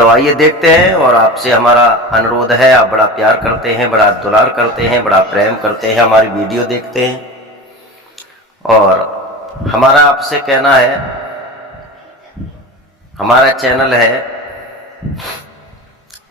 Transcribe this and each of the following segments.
तो आइए देखते हैं। और आपसे हमारा अनुरोध है, आप बड़ा प्यार करते हैं, बड़ा दुलार करते हैं, बड़ा प्रेम करते हैं, हमारी वीडियो देखते हैं, और हमारा आपसे कहना है, हमारा चैनल है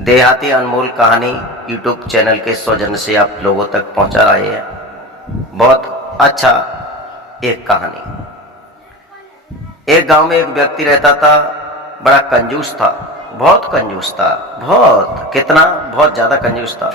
देहाती अनमोल कहानी, यूट्यूब चैनल के सौजन्य से आप लोगों तक पहुंचा रहे हैं बहुत अच्छा एक कहानी। एक गांव में एक व्यक्ति रहता था, बड़ा कंजूस था, बहुत कंजूस था, बहुत कितना बहुत ज़्यादा कंजूस था।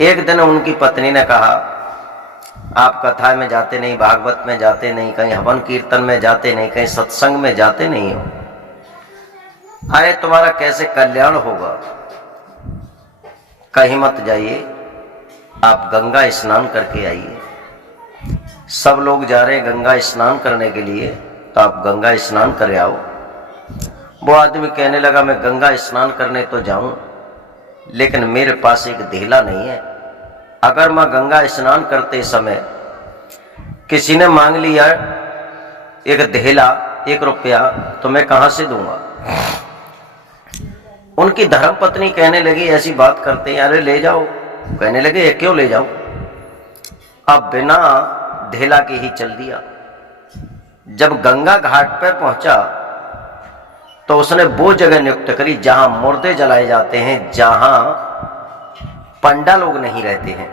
एक दिन उनकी पत्नी ने कहा, आप कथा में जाते नहीं, भागवत में जाते नहीं, कहीं हवन कीर्तन में जाते नहीं, कहीं सत्संग में जाते नहीं हो, अरे तुम्हारा कैसे कल्याण होगा, कहीं मत जाइए, आप गंगा स्नान करके आइए। सब लोग जा रहे गंगा स्नान करने के लिए, तो आप गंगा स्नान कर आओ। वो आदमी कहने लगा, मैं गंगा स्नान करने तो जाऊं, लेकिन मेरे पास एक धेला नहीं है। अगर मैं गंगा स्नान करते समय किसी ने मांग लिया एक धेला, 1 रुपया, तो मैं कहां से दूंगा। उनकी धर्मपत्नी कहने लगी, ऐसी बात करते हैं, अरे ले जाओ। कहने लगे, क्यों ले जाओ। अब बिना धेला के ही चल दिया। जब गंगा घाट पर पहुंचा तो उसने वो जगह नियुक्त करी जहां मुर्दे जलाए जाते हैं, जहां पंडा लोग नहीं रहते हैं।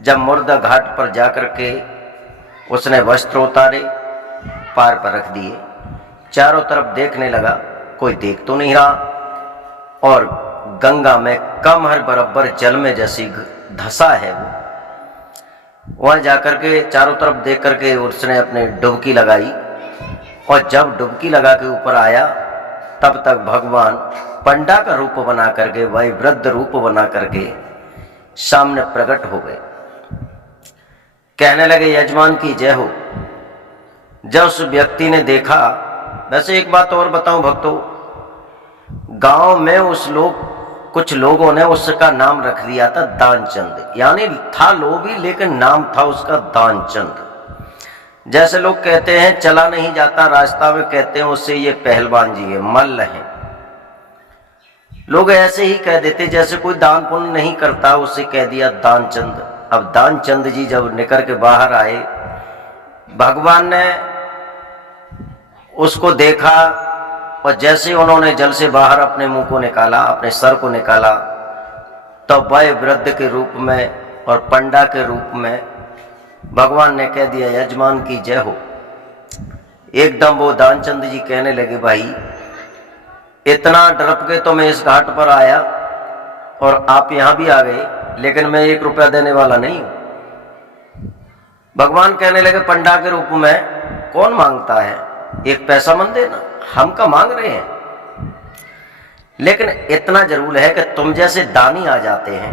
जब मुर्दा घाट पर जाकर के उसने वस्त्र उतारे, पार पर रख दिए, चारों तरफ देखने लगा, कोई देख तो नहीं रहा, और गंगा में कमर बराबर जल में जैसी धसा है वो। वहां जाकर के चारों तरफ देख करके उसने अपनी डुबकी लगाई, और जब डुबकी लगा के ऊपर आया, तब तक भगवान पंडा का रूप बना करके, वही वृद्ध रूप बना करके सामने प्रकट हो गए। कहने लगे, यजमान की जय हो। जब उस व्यक्ति ने देखा, वैसे एक बात और बताऊं भक्तों, गांव में कुछ लोगों ने उसका नाम रख दिया था दानचंद, यानी था लोभी लेकिन नाम था उसका दानचंद। जैसे लोग कहते हैं चला नहीं जाता रास्ता में, कहते हैं उससे ये पहलवान जी है, मल्ल है। लोग ऐसे ही कह देते, जैसे कोई दान पुण्य नहीं करता उससे कह दिया दानचंद। अब दानचंद जी जब निकल के बाहर आए, भगवान ने उसको देखा, और जैसे उन्होंने जल से बाहर अपने मुंह को निकाला, अपने सर को निकाला, तो वह वृद्ध के रूप में और पंडा के रूप में भगवान ने कह दिया, यजमान की जय हो। एकदम वो दानचंद जी कहने लगे, भाई इतना डरप के तो मैं इस घाट पर आया और आप यहां भी आ गए, लेकिन मैं 1 रुपया देने वाला नहीं हूं। भगवान कहने लगे, पंडा के रूप में कौन मांगता है, 1 पैसा मन देना, हम का मांग रहे हैं। लेकिन इतना जरूर है कि तुम जैसे दानी आ जाते हैं,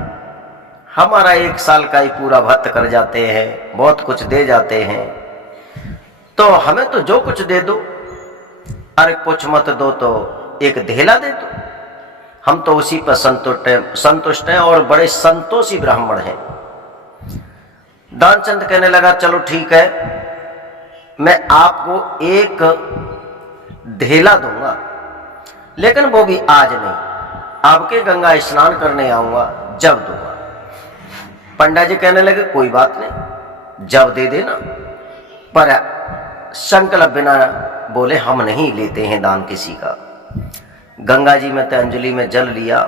हमारा 1 साल का ही पूरा भत्त कर जाते हैं, बहुत कुछ दे जाते हैं, तो हमें तो जो कुछ दे दो। अरे कुछ मत दो तो 1 धेला दे दो, हम तो उसी पर संतुष्ट हैं और बड़े संतोषी ब्राह्मण हैं। दानचंद कहने लगा, चलो ठीक है, मैं आपको 1 धेला दूंगा, लेकिन वो भी आज नहीं, आपके गंगा स्नान करने आऊंगा जब दूंगा। पंडा जी कहने लगे, कोई बात नहीं, जब दे देना, पर संकल्प बिना बोले हम नहीं लेते हैं दान किसी का। गंगा जी में अंजलि में जल लिया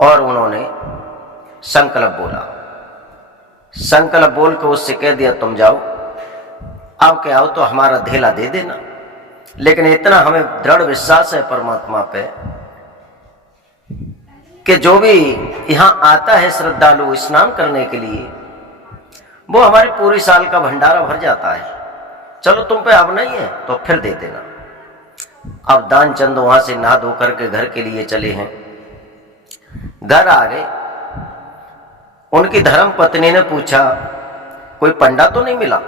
और उन्होंने संकल्प बोला। संकल्प बोल के उससे कह दिया, तुम जाओ, अब क्या आओ तो हमारा धेला दे देना। लेकिन इतना हमें दृढ़ विश्वास है परमात्मा पे कि जो भी यहां आता है श्रद्धालु स्नान करने के लिए, वो हमारी पूरी साल का भंडारा भर जाता है। चलो तुम पे अब नहीं है तो फिर दे देना। अब दानचंद वहां से नहा धो करके घर के लिए चले हैं। घर आ गए, उनकी धर्म पत्नी ने पूछा, कोई पंडा तो नहीं मिला।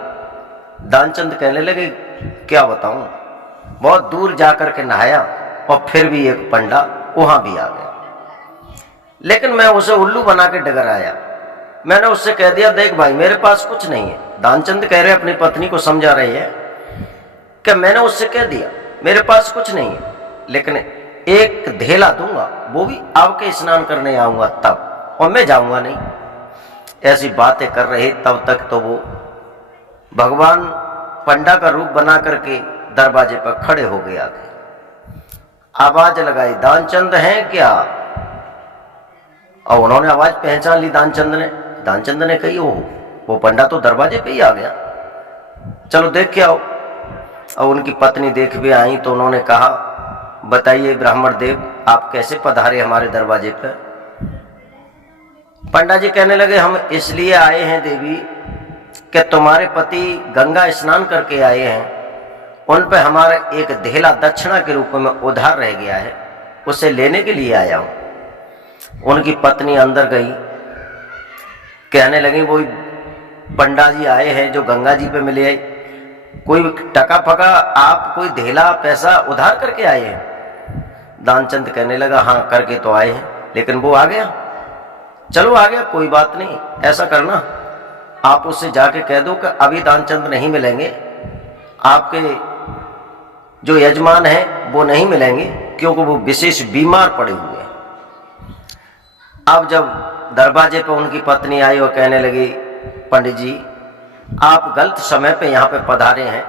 दानचंद कहने लगे, क्या बताऊं, बहुत दूर जाकर के नहाया और फिर भी एक पंडा वहां भी आ गया, लेकिन मैं उसे उल्लू बना के डगर आया। मैंने उससे कह दिया, देख भाई मेरे पास कुछ नहीं है। दानचंद कह रहे, अपनी पत्नी को समझा रहे हैं कि मैंने उससे कह दिया मेरे पास कुछ नहीं है, लेकिन एक धेला दूंगा, वो भी आपके स्नान करने आऊंगा तब, और मैं जाऊंगा नहीं। ऐसी बातें कर रहे तब तक तो वो भगवान पंडा का रूप बना करके दरवाजे पर खड़े हो गए। आगे आवाज लगाई, दानचंद हैं क्या? और उन्होंने आवाज पहचान ली दानचंद ने कही, वो पंडा तो दरवाजे पे ही आ गया, चलो देख के आओ। और उनकी पत्नी देख भी आई तो उन्होंने कहा, बताइए ब्राह्मण देव, आप कैसे पधारे हमारे दरवाजे पर? पंडा जी कहने लगे, हम इसलिए आए हैं देवी कि तुम्हारे पति गंगा स्नान करके आए हैं, उन पे हमारा एक धेला दक्षिणा के रूप में उधार रह गया है, उसे लेने के लिए आया हूं। उनकी पत्नी अंदर गई, कहने लगी, वो पंडा जी आए हैं जो गंगा जी पे मिले, कोई टका फका आप कोई धेला पैसा उधार करके आए हैं? दानचंद कहने लगा, हाँ करके तो आए हैं, लेकिन वो आ गया। चलो आ गया, कोई बात नहीं, ऐसा करना आप उससे जाके कह दो कि अभी दानचंद नहीं मिलेंगे, आपके जो यजमान है वो नहीं मिलेंगे, क्योंकि वो विशेष बीमार पड़े हुए हैं। अब जब दरवाजे पर उनकी पत्नी आई और कहने लगी, पंडित जी आप गलत समय पे यहाँ पे पधारे हैं,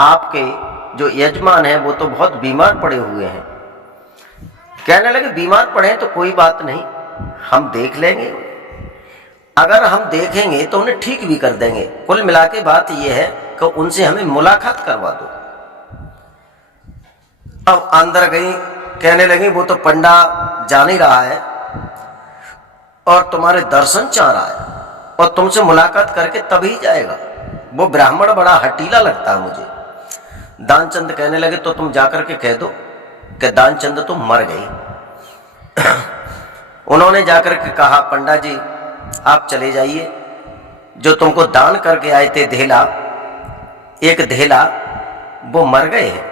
आपके जो यजमान हैं वो तो बहुत बीमार पड़े हुए हैं। कहने लगे, बीमार पड़े हैं तो कोई बात नहीं, हम देख लेंगे, अगर हम देखेंगे तो उन्हें ठीक भी कर देंगे। कुल मिला के बात यह है कि उनसे हमें मुलाकात करवा दो। अब अंदर गई, कहने लगी, वो तो पंडा जा नहीं रहा है और तुम्हारे दर्शन चाह रहा है और तुमसे मुलाकात करके तभी जाएगा, वो ब्राह्मण बड़ा हटीला लगता है मुझे। दानचंद कहने लगे, तो तुम जाकर के कह दो कि दानचंद तो मर गई। उन्होंने जाकर के कहा, पंडा जी आप चले जाइए, जो तुमको दान करके आए थे धेला, एक धेला, वो मर गए हैं।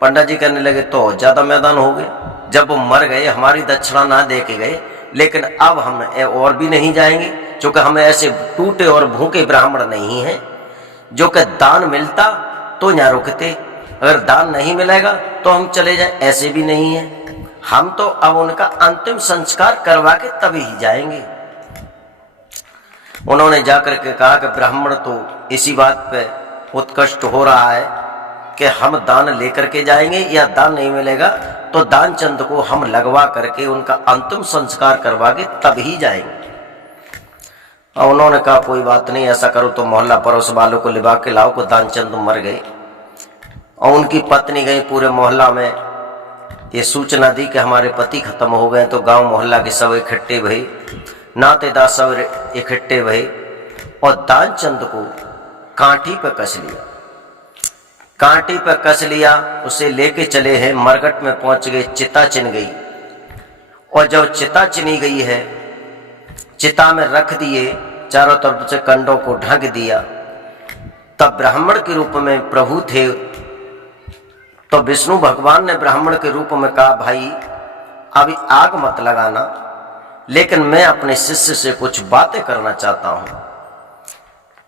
पंडा जी कहने लगे, तो ज्यादा मैदान हो गए, जब वो मर गए हमारी दक्षिणा ना दे के गए, लेकिन अब हम और भी नहीं जाएंगे, क्योंकि हम ऐसे टूटे और भूखे ब्राह्मण नहीं हैं जो कि दान मिलता तो यहाँ रुकते, अगर दान नहीं मिलेगा तो हम चले जाए, ऐसे भी नहीं है। हम तो अब उनका अंतिम संस्कार करवा के तभी ही जाएंगे। उन्होंने जाकर के कहा कि ब्राह्मण तो इसी बात पे उत्कष्ट हो रहा है कि हम दान लेकर के जाएंगे, या दान नहीं मिलेगा तो दानचंद को हम लगवा करके उनका अंतिम संस्कार करवा के तभी जाएंगे। और उन्होंने कहा, कोई बात नहीं, ऐसा करो तो मोहल्ला पड़ोस वालों को लिबा के लाओ को दानचंद मर गए। और उनकी पत्नी गई, पूरे मोहल्ला में ये सूचना दी कि हमारे पति खत्म हो गए। तो गांव मोहल्ला के सब इकट्ठे भई, नातेदार सब इकट्ठे भई और दानचंद को कांटी पर कस लिया, कांटी पर कस लिया, उसे लेके चले हैं, मरघट में पहुंच गए, चिता चिन गई। और जब चिता चिनी गई है, चिता में रख दिए, चारों तरफ से कंडों को ढक दिया। तब ब्राह्मण के रूप में प्रभु थे, तो विष्णु भगवान ने ब्राह्मण के रूप में कहा, भाई अभी आग मत लगाना, लेकिन मैं अपने शिष्य से कुछ बातें करना चाहता हूं।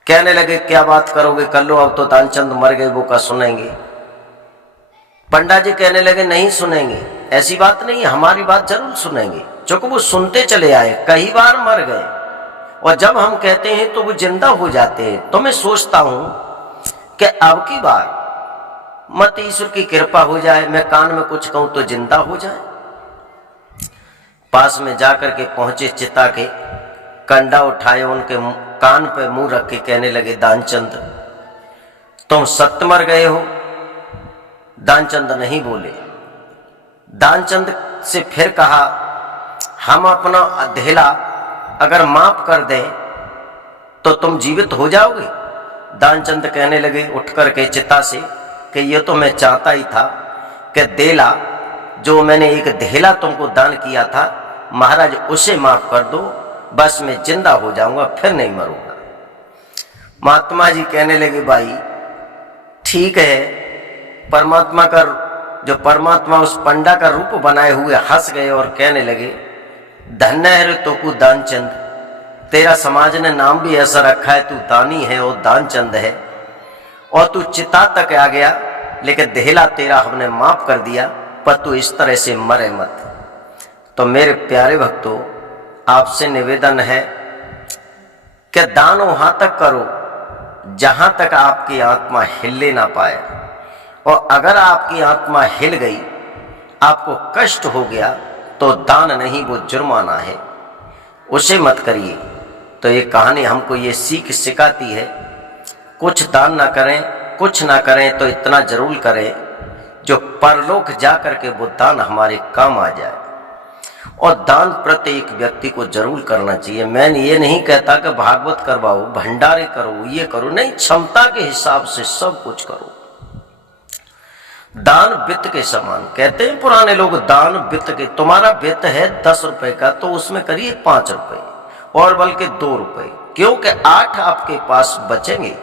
कहने लगे, क्या बात करोगे? कर लो, अब तो दानचंद मर गए, वो का सुनेंगे? पंडा जी कहने लगे, नहीं सुनेंगे, ऐसी बात नहीं है, हमारी बात जरूर सुनेंगे, क्योंकि वो सुनते चले आए, कई बार मर गए, और जब हम कहते हैं तो वो जिंदा हो जाते हैं। तो मैं सोचता हूं कि अब की बार मत ईश्वर की कृपा हो जाए, मैं कान में कुछ कहूं तो जिंदा हो जाए। पास में जाकर के पहुंचे, चिता के कंडा उठाए, उनके कान पे मुंह रख के कहने लगे, दानचंद तुम सत्य मर गए हो? दानचंद नहीं बोले। दानचंद से फिर कहा, हम अपना धेला अगर माफ कर दें तो तुम जीवित हो जाओगे? दानचंद कहने लगे उठ करके चिता से कि ये तो मैं चाहता ही था कि धेला, जो मैंने एक धेला तुमको दान किया था महाराज, उसे माफ कर दो, बस मैं जिंदा हो जाऊंगा, फिर नहीं मरूंगा। महात्मा जी कहने लगे, भाई ठीक है, परमात्मा का जो परमात्मा उस पंडा का रूप बनाए हुए हंस गए और कहने लगे, धन्य है रे तोकू दानचंद, तेरा समाज ने नाम भी ऐसा रखा है, तू दानी है और दानचंद है, और तू चिता तक आ गया, लेकिन धेला तेरा हमने माफ कर दिया, पतु इस तरह से मरे मत। तो मेरे प्यारे भक्तों, आपसे निवेदन है कि दान वहां तक करो जहां तक आपकी आत्मा हिले ना पाए, और अगर आपकी आत्मा हिल गई, आपको कष्ट हो गया, तो दान नहीं, वो जुर्माना है, उसे मत करिए। तो ये कहानी हमको ये सीख सिखाती है, कुछ दान ना करें, कुछ ना करें तो इतना जरूर करें जो परलोक जा करके वो दान हमारे काम आ जाए। और दान प्रत्येक व्यक्ति को जरूर करना चाहिए। मैं ये नहीं कहता कि भागवत करवाओ, भंडारे करो, ये करो, नहीं, क्षमता के हिसाब से सब कुछ करो। दान वित्त के समान, कहते हैं पुराने लोग, दान वित्त के। तुम्हारा वित्त है 10 रुपए का, तो उसमें करिए 5 रुपए, और बल्कि 2 रुपए, क्योंकि 8 आपके पास बचेंगे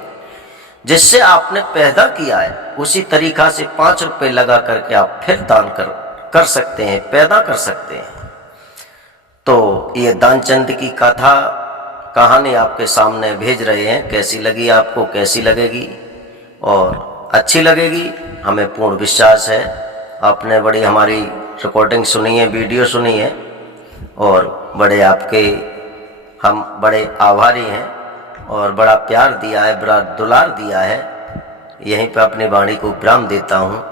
जिससे आपने पैदा किया है। उसी तरीका से 5 रुपए लगा करके आप फिर दान कर सकते हैं, पैदा कर सकते हैं। तो ये दानचंद की कहानी आपके सामने भेज रहे हैं। कैसी लगी आपको, कैसी लगेगी, और अच्छी लगेगी, हमें पूर्ण विश्वास है। आपने बड़ी हमारी रिकॉर्डिंग सुनी है, वीडियो सुनी है, और हम बड़े आभारी हैं, और बड़ा प्यार दिया है, बड़ा दुलार दिया है। यहीं पे अपनी वाणी को विराम देता हूँ।